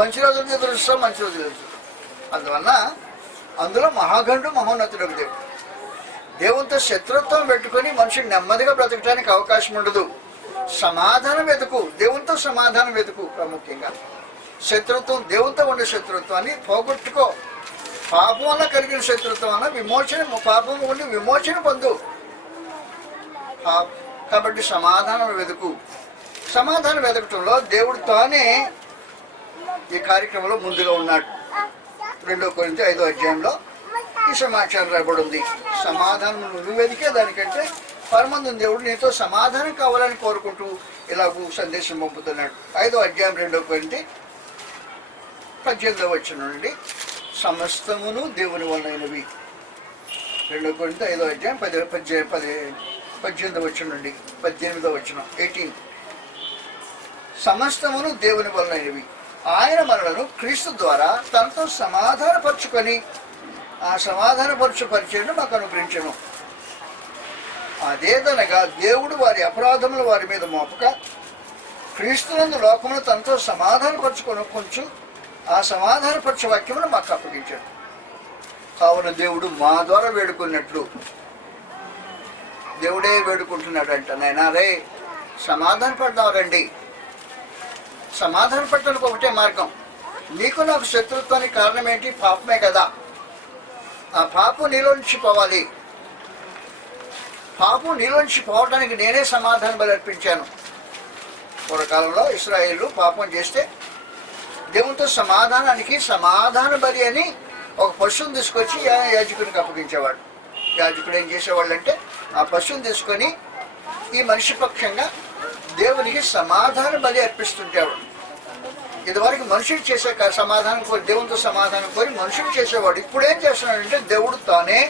మంచి రోజులు ఎదురుస్తాం, మంచి రోజులు ఎదురుస్తాం. అందువల్ల అందులో మహాగండు మహోన్నతుడు దేవుడు. దేవునితో శత్రుత్వం పెట్టుకుని మనుషుడు నెమ్మదిగా బ్రతకడానికి అవకాశం ఉండదు. సమాధానం వెతుకు, దేవునితో సమాధానం వెతుకు. ప్రాముఖ్యంగా శత్రుత్వం, దేవునితో ఉండే శత్రుత్వాన్ని పోగొట్టుకో. పాపం వల్ల కలిగిన శత్రుత్వం వల్ల విమోచన, పాపం ఉండి విమోచన పొందు. కాబట్టి సమాధానం వెతుకు. సమాధానం వెతకటంలో దేవుడు తానే ఈ కార్యక్రమంలో ముందుగా ఉన్నాడు. 2 కొరింథీ 5వ అధ్యాయంలో ఈ సమాచారం రాబడి ఉంది. సమాధానం నువ్వు వెతికే దానికంటే పరమందున దేవుడు నీతో సమాధానం కావాలని కోరుకుంటూ ఇలాగూ సందేశం పంపుతున్నాడు. 5వ అధ్యాయం 2 కొరింథీ 18వ వచనం నుండి సమస్తమును దేవుని వలనైనవి. 2 కొరింథీ 5వ అధ్యాయం 18వ వచనం నుండి 18వ వచనం 18. సమస్తమును దేవుని వలనైనవి, ఆయన మనలను క్రీస్తు ద్వారా తనతో సమాధానపరుచుకొని ఆ సమాధానపరచు పరిచయను మాకు అనుగ్రహించను. అదేదనగా దేవుడు వారి అపరాధములు వారి మీద మోపక క్రీస్తునందు లోకమును తనతో సమాధానపరచుకొని కొంచెం ఆ సమాధానపరచు వాక్యమును మాకు అప్పగించాడు. కావున దేవుడు మా ద్వారా వేడుకున్నట్లు దేవుడే వేడుకుంటున్నాడు అంట. నైనా రే సమాధాన పడదాం రండి. సమాధాన పడటానికి ఒకటే మార్గం. నీకు నాకు శత్రుత్వానికి కారణం ఏంటి? పాపమే కదా. ఆ పాపం నీలోంచి పోవాలి. పాపం నీలోంచి పోవడానికి నేనే సమాధాన బలి అర్పించాను. పూర్వకాలంలో ఇశ్రాయేలు పాపం చేస్తే దేవునితో సమాధానానికి సమాధాన బలి అని ఒక పశువుని తీసుకొచ్చి యాజకునికి అప్పగించేవాడు. యాజకుడు ఏం చేసేవాళ్ళు అంటే ఆ పశువుని తీసుకొని ఈ మనిషి పక్షంగా దేవునికి సమాధాన బలి అర్పిస్తుంటేవాడు. ఇదివరకు మనుషుడు చేసే సమాధానం కోరి, దేవునితో సమాధానం కోరి మనుషుడు చేసేవాడు. ఇప్పుడు ఏం చేస్తున్నాడంటే దేవుడు తానే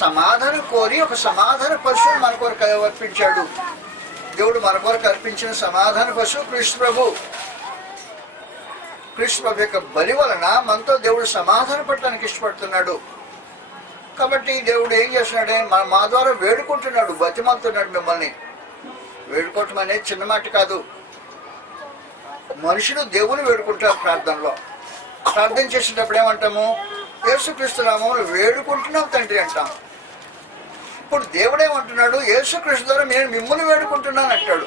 సమాధానం కోరి ఒక సమాధాన పశువుని మన కొరకు అర్పించాడు. దేవుడు మన కొరకు అర్పించిన సమాధాన పశువు క్రీస్తు ప్రభు. క్రీస్తు ప్రభు యొక్క బలి వలన మనతో దేవుడు సమాధాన పడటానికి ఇష్టపడుతున్నాడు. కాబట్టి దేవుడు ఏం చేస్తున్నాడే మా ద్వారా వేడుకుంటున్నాడు, బతిమాలుతున్నాడు మిమ్మల్ని. వేడుకోవటం అనేది చిన్న మాట కాదు. మనుషుడు దేవుని వేడుకుంటారు. ప్రార్థనలో ప్రార్థన చేసేటప్పుడు ఏమంటాము? యేసుక్రీస్తు నామములో వేడుకుంటున్నాం తండ్రి అంటాం. ఇప్పుడు దేవుడేమంటున్నాడు? యేసుక్రీస్తు ద్వారా నేను మిమ్మల్ని వేడుకుంటున్నాను అంటాడు.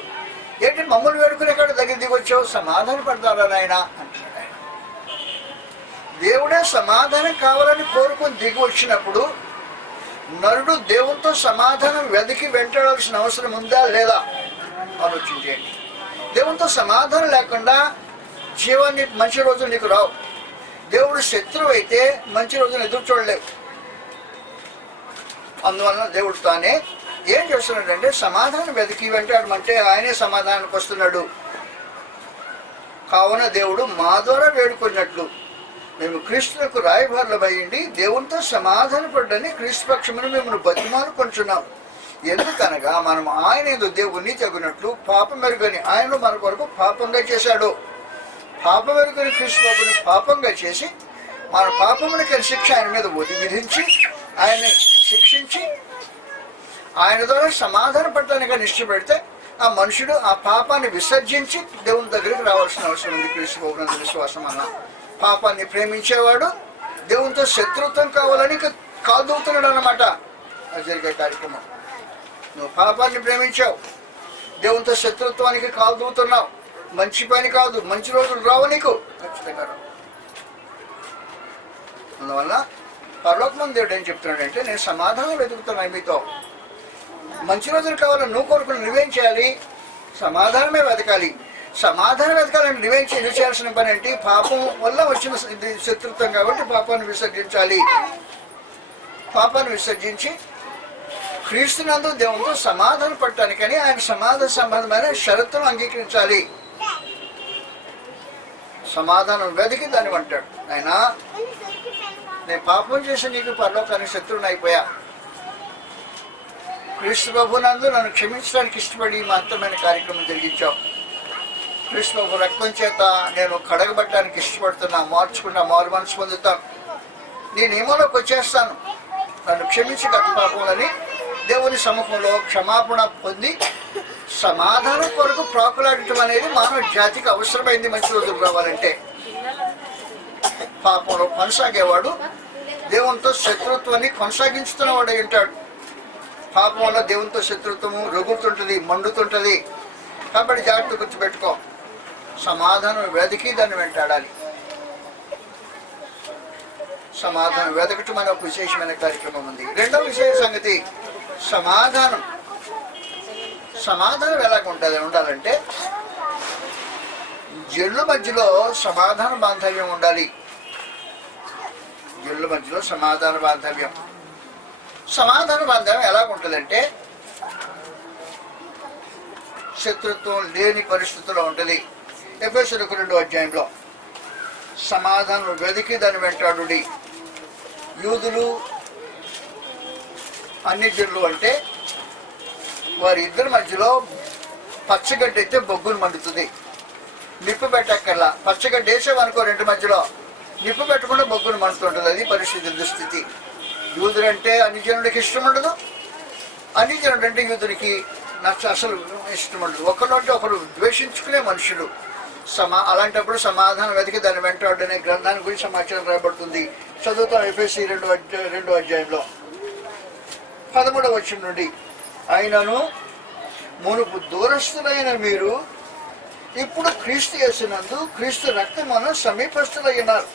ఏంటి మమ్మల్ని వేడుకునే కాడ దగ్గర దిగొచ్చావు? సమాధానం పడతారా నాయన అంటున్నాడు ఆయన. దేవుడే సమాధానం కావాలని కోరుకొని దిగి వచ్చినప్పుడు నరుడు దేవునితో సమాధానం వెతికి వెంటాడాల్సిన అవసరం ఉందా లేదా ఆలోచించేయండి. దేవునితో సమాధానం లేకుండా జీవాన్ని మంచి రోజులు నీకు రావు. దేవుడు శత్రువు అయితే మంచి రోజులు ఎదురు చూడలేవు. అందువలన దేవుడు తానే ఏం చేస్తున్నాడంటే సమాధానం వెతికి వెంటాడమంటే ఆయనే సమాధానానికి వస్తున్నాడు. కావున దేవుడు మా ద్వారా వేడుకున్నట్లు మేము క్రీస్తులకు రాయబారులమయ్యండి దేవునితో సమాధాన పడ్డని క్రీస్తు పక్షమును మేము బతిమాలు కొంటున్నాం. ఎందుకనగా మనం ఆయన ఏదో దేవుణ్ణి తగినట్లు పాపం మెరుగని ఆయన మన కొరకు పాపంగా చేశాడు. పాపం మెరుగని క్రీస్తు బాబుని పాపంగా చేసి మన పాపములకి శిక్ష ఆయన మీద విధించి ఆయన్ని శిక్షించి ఆయన ద్వారా సమాధాన పడటానికి నిశ్చయపెడితే ఆ మనుషుడు ఆ పాపాన్ని విసర్జించి దేవుని దగ్గరికి రావాల్సిన అవసరం ఉంది. క్రీస్తు బాబునందు విశ్వాసం అన్న పాపాన్ని ప్రేమించేవాడు దేవునితో శత్రుత్వం కావాలని కాల్దూతున్నాడు అన్నమాట. అది జరిగే కార్యక్రమం. నువ్వు పాపాన్ని ప్రేమించావు, దేవునితో శత్రుత్వానికి కాల్దూతున్నావు. మంచి పని కాదు, మంచి రోజులు రావు నీకు ఖచ్చితంగా రావు. అందువల్ల పరలోకమందు దేవుడు ఏం చెప్తున్నాడంటే నేను సమాధానం వెతుకుతున్నాను మీతో. మంచి రోజులు కావాలని నువ్వు కోరుకుని నువ్వేం చేయాలి? సమాధానమే వెతకాలి. సమాధానం వెతకాలని నువ్వేం చేయాల్సిన పని ఏంటి? పాపం వల్ల వచ్చిన శత్రుత్వం కాబట్టి పాపాన్ని విసర్జించాలి. పాపాన్ని విసర్జించి క్రీస్తునందు దేవునితో సమాధాన పడటానికని ఆయన సమాధాన సంబంధమైన షరతును అంగీకరించాలి. సమాధానం వెతికి దాన్ని అంటాడు ఆయన నేను పాపం చేసి నీకు పరలోకానికి శత్రువుని అయిపోయా. క్రీస్తు ప్రభునందు నన్ను క్షమించడానికి ఇష్టపడి మహత్తరమైన కార్యక్రమం జరిగించావు. క్రీస్తు ప్రభు రక్తం చేత నేను కడగబట్టడానికి ఇష్టపడుతున్నా, మార్చుకున్నా, మారు మనసు పొందుతాను, నీ నియమంలోకి వచ్చేస్తాను. నన్ను క్షమించి గత పాపములని దేవుని సముఖంలో క్షమాపణ పొంది సమాధానం కొరకు ప్రాకులాడటం అనేది మానవ జాతికి అవసరమైంది. మంచి రోజులు రావాలంటే పాపంలో కొనసాగేవాడు దేవునితో శత్రుత్వాన్ని కొనసాగించుతున్నవాడు అయి ఉంటాడు. పాపం వల్ల దేవునితో శత్రుత్వము రగులుతుంటుంది, మండుతుంటుంది. కాబట్టి జాగ్రత్త గుర్తుపెట్టుకో, సమాధానం వెతికి దాన్ని వెంటాడాలి. సమాధానం వెతకటం అనే ఒక విశేషమైన కార్యక్రమం ఉంది. రెండవ విశేష సంగతి సమాధానం. సమాధానం ఎలాగ ఉండాలంటే జనుల మధ్యలో సమాధాన బాంధవ్యం ఉండాలి. జనుల మధ్యలో సమాధాన బాంధవ్యం ఎలాగ ఉంటుందంటే శత్రుత్వం లేని పరిస్థితుల్లో ఉంటుంది. ఎఫెసీయులకు 2వ అధ్యాయంలో సమాధానం వెతికి దాన్ని వెంటాడుడి. యూదులు అన్ని జనులు అంటే వారి ఇద్దరి మధ్యలో పచ్చగడ్డ అయితే బొగ్గును మండుతుంది. నిప్పు పెట్టక్కర్లా, పచ్చగడ్డ వేసేవనుకో రెండు మధ్యలో నిప్పు పెట్టకుండా బొగ్గును మండుతుంటుంది. అది పరిస్థితి దుస్థితి. యూదులంటే అన్ని జనుడికి ఇష్టం ఉండదు, అన్ని జనుడు అంటే యూదునికి అసలు ఇష్టం ఉండదు. ఒకరు అంటే ఒకరు ద్వేషించుకునే మనుషులు. అలాంటప్పుడు సమాధానం వెతికి దాన్ని వెంటాడనే గ్రంథాన్ని గురించి సమాచారం రాయబడుతుంది. చదువుతాం ఎఫెసీ 2వ అధ్యాయంలో 13వ వచనం నుండి. ఆయనను మునుపు దూరస్తులైన మీరు ఇప్పుడు క్రీస్తు యేసునందు క్రీస్తు రక్తమున సమీపస్తులయ్యున్నారు.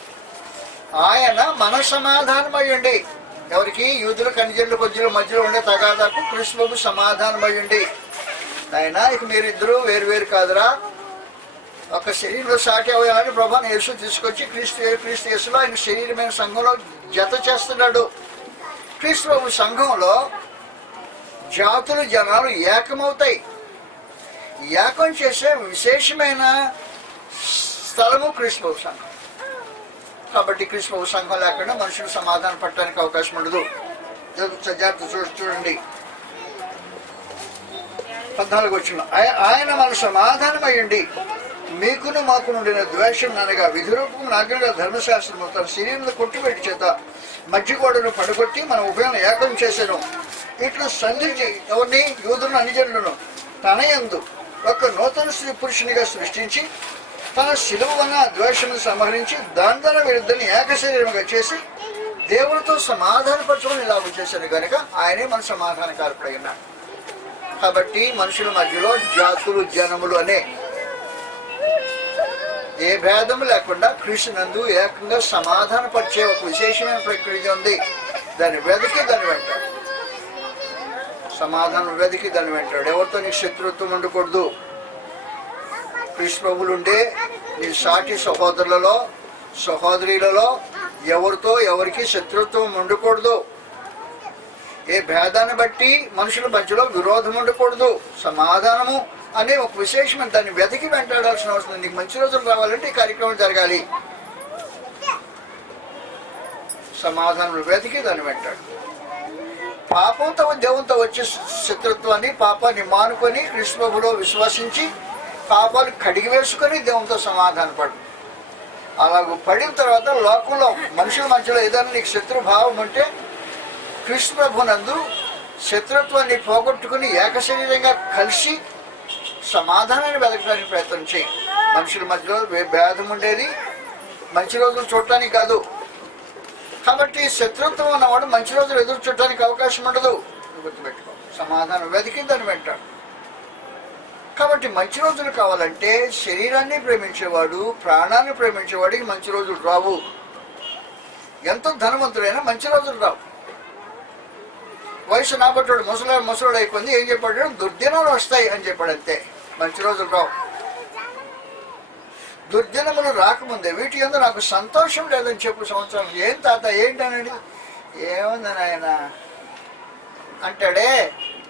ఆయన మన సమాధానమయ్యండి. ఎవరికి? యూదులకు అన్యజనుల మధ్యలో ఉండే తగాదాకు క్రీస్తుకు సమాధానమయ్యండి. ఆయన ఇక మీరిద్దరూ వేరు కాదురా, ఒక శరీరంలో సాటి అవయాలని ప్రభువుని యేసు తీసుకొచ్చి క్రీస్తు యేసులో ఆయన శరీరమైన సంఘంలో జత చేస్తున్నాడు. క్రీస్తు ప్రభు సంఘంలో జాతులు జనాలు ఏకమవుతాయి. ఏకం చేసే విశేషమైన స్థలము క్రీస్తు ప్రభు సంఘం. కాబట్టి క్రీస్తు ప్రభు సంఘం లేకుండా మనుషులు సమాధానం పడటానికి అవకాశం ఉండదు. జాగ్రత్త చూడండి 14వ వచనం. ఆయన మన సమాధానం అయ్యండి. మీకును మాకు నుండిన ద్వేషం అనగా విధిరూపం నాగరిక ధర్మశాస్త్రము తన శరీరంలో కొట్టుబెట్టి చేత మధ్యగోడను పడగొట్టి మన ఉభయం ఏకం చేశాను. ఇట్లు సంధించి ఎవరిని? యూదులను అన్యజనులను తన యందు ఒక నూతన స్త్రీ పురుషునిగా సృష్టించి తన శిలువ వలన ద్వేషమును సంహరించి దాని విరుద్ధని ఏక శరీరముగా చేసి దేవునితో సమాధానపరచుకొని ఇలాగ చేశాను కనుక ఆయనే మన సమాధానకారకుడై ఉన్నాడు. కాబట్టి మనుషుల మధ్యలో జాతులు జనములు అనే ఏ భేదము లేకుండా క్రీస్తునందు ఏకంగా సమాధానపరిచే ఒక విశేషమైన ప్రక్రియ ఉంది. దాన్ని వెతికి దాన్ని వెంటాడు. సమాధానం వెతికి దాన్ని వెంటాడు. ఎవరితో నీకు శత్రుత్వం ఉండకూడదు. క్రీస్తు ప్రభువులుండే నీ సాటి సహోదరులలో సహోదరులలో ఎవరితో ఎవరికి శత్రుత్వం ఉండకూడదు. ఏ భేదాన్ని బట్టి మనుషుల మధ్యలో విరోధం ఉండకూడదు. సమాధానము అనే ఒక విశేషమైన దాన్ని వెతికి వెంటాడాల్సిన అవసరం. నీకు మంచి రోజులు రావాలంటే ఈ కార్యక్రమం జరగాలి. సమాధానం వెతికి దాన్ని వెంటాడు. పాపంతో దేవునితో వచ్చే శత్రుత్వాన్ని పాపాన్ని మానుకొని క్రీస్తు ప్రభువులో విశ్వసించి పాపాలు కడిగి వేసుకొని దేవునితో సమాధానపడు. అలాగ పడిన తర్వాత లోకంలో మనుషుల మధ్యలో ఏదైనా నీకు శత్రుభావం ఉంటే క్రీస్తు ప్రభునందు శత్రుత్వాన్ని పోగొట్టుకుని ఏకశరీరంగా కలిసి సమాధానాన్ని వెతకడానికి ప్రయత్నం చేయి. మనుషుల మధ్యలో భేదం ఉండేది మంచి రోజులు చూడటానికి కాదు. కాబట్టి శత్రుత్వం ఉన్నవాడు మంచి రోజులు ఎదురు చూడటానికి అవకాశం ఉండదు. గుర్తుపెట్టుకో. సమాధానం వెతికిందని వెంటాడు. కాబట్టి మంచి రోజులు కావాలంటే శరీరాన్ని ప్రేమించేవాడు ప్రాణాన్ని ప్రేమించేవాడికి మంచి రోజులు రావు. ఎంత ధనవంతుడైనా మంచి రోజులు రావు. వయసు నాబట్టాడు ముసలాడు అయిపోయింది. ఏం చెప్పాడు? దుర్దినాలు వస్తాయి అని చెప్పాడు. అంతే, మంచి రోజులు రావు. దుర్దినములు రాకముందే వీటి యందు నాకు సంతోషం లేదని చెప్పు సంవత్సరం. ఏం తాత ఏంటనండి? ఏముందని ఆయన అంటాడే.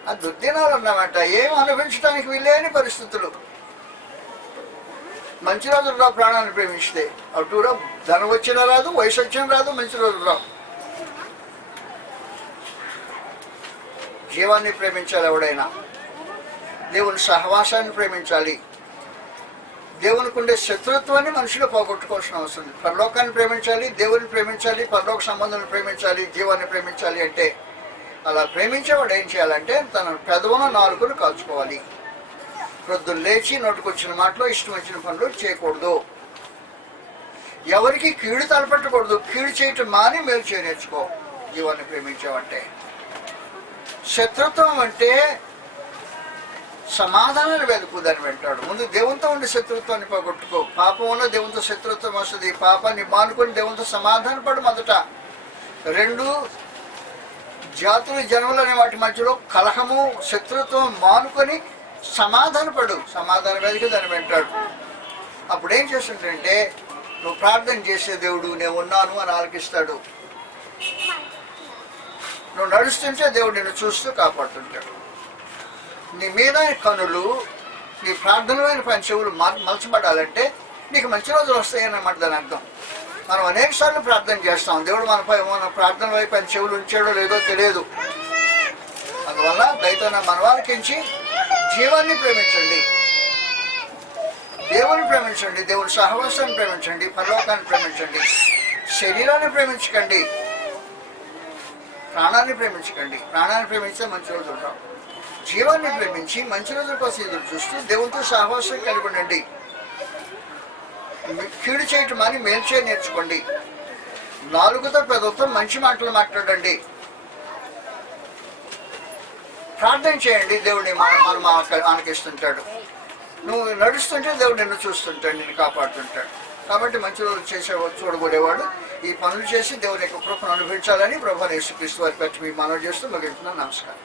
ఆ దుర్దినాలు ఉన్నామంట. ఏం అనుభవించడానికి వీలేని పరిస్థితులు. మంచి రోజులు రావు ప్రాణాన్ని ప్రేమిస్తే. అటురా ధనం వచ్చినా రాదు, వయసు వచ్చినా రాదు, మంచి రోజులు రావు. జీవాన్ని ప్రేమించాలి. ఎవడైనా దేవుని సహవాసాన్ని ప్రేమించాలి. దేవునికి ఉండే శత్రుత్వాన్ని మనుషులు పోగొట్టుకోవాల్సిన అవసరం ఉంది. పరలోకాన్ని ప్రేమించాలి, దేవుని ప్రేమించాలి, పరలోక సంబంధాలను ప్రేమించాలి, జీవాన్ని ప్రేమించాలి. అంటే అలా ప్రేమించేవాడు ఏం చేయాలంటే తన పెదవున నాలుకను కాల్చుకోవాలి. ప్రొద్దున లేచి నోటికొచ్చిన మాటలో ఇష్టం వచ్చిన పనులు చేయకూడదు. ఎవరికి కీడు తలపెట్టకూడదు. కీడు చేయటం మాని మేలు చేయ నేర్చుకో. జీవాన్ని ప్రేమించావంటే. శత్రుత్వం అంటే సమాధానాన్ని వెతుకుదని వెంటాడు. ముందు దేవునితో ఉండే శత్రుత్వాన్ని పోగొట్టుకో. పాపం వల్ల దేవునితో శత్రుత్వం వస్తుంది. పాపాన్ని మానుకొని దేవునితో సమాధానపడు మొదట. రెండు, జాతులు జన్మలు అనే వాటి మధ్యలో కలహము శత్రుత్వం మానుకొని సమాధానపడు. సమాధానం వెతికి దాన్ని వెంటాడు. అప్పుడు ఏం చేస్తుంటే నువ్వు ప్రార్థన చేసే దేవుడు నేను ఉన్నాను అని ఆలకిస్తాడు. నువ్వు నడుస్తుంటే దేవుడు నిన్ను చూస్తూ కాపాడుతుంటాడు. నీ మీద కనులు, నీ ప్రార్థనమైన పని చెవులు మలచబడాలంటే నీకు మంచి రోజులు వస్తాయన్నమాట దాని అర్థం. మనం అనేక సార్లు ప్రార్థన చేస్తాం. దేవుడు మన ప్రార్థన వైపు పని చెవులు ఉంచాడో లేదో తెలియదు. అందువల్ల దయతో మనవాలకించి జీవాన్ని ప్రేమించండి, దేవుని ప్రేమించండి, దేవుని సహవాసాన్ని ప్రేమించండి, పరలోకాన్ని ప్రేమించండి. శరీరాన్ని ప్రేమించకండి, ప్రాణాన్ని ప్రేమించకండి. ప్రాణాన్ని ప్రేమించే మంచి రోజులు రావు. జీవాన్ని ప్రేమించి మంచి రోజుల కోసం ఎదురు చూస్తూ దేవునితో సహవాసం కలిగి ఉండండి. కీడు చేయటం అని మేలు చేయ నేర్చుకోండి. నాలుగుతో పెదవుతో మంచి మాటలు మాట్లాడండి. ప్రార్థన చేయండి, దేవుడిని మనం ఆనకిస్తుంటాడు. నువ్వు నడుస్తుంటే దేవుడు నిన్ను చూస్తుంటాడు, నిన్ను కాపాడుతుంటాడు. కాబట్టి మంచి రోజులు చూడబోడేవాడు ఈ పనులు చేసి దేవుని యొక్క కృపను అనుభవించాలని ప్రభువైన యేసుక్రీస్తు వారి పట్ల మీ మనవి చేస్తూ ముగించున్నాను. నమస్కారం.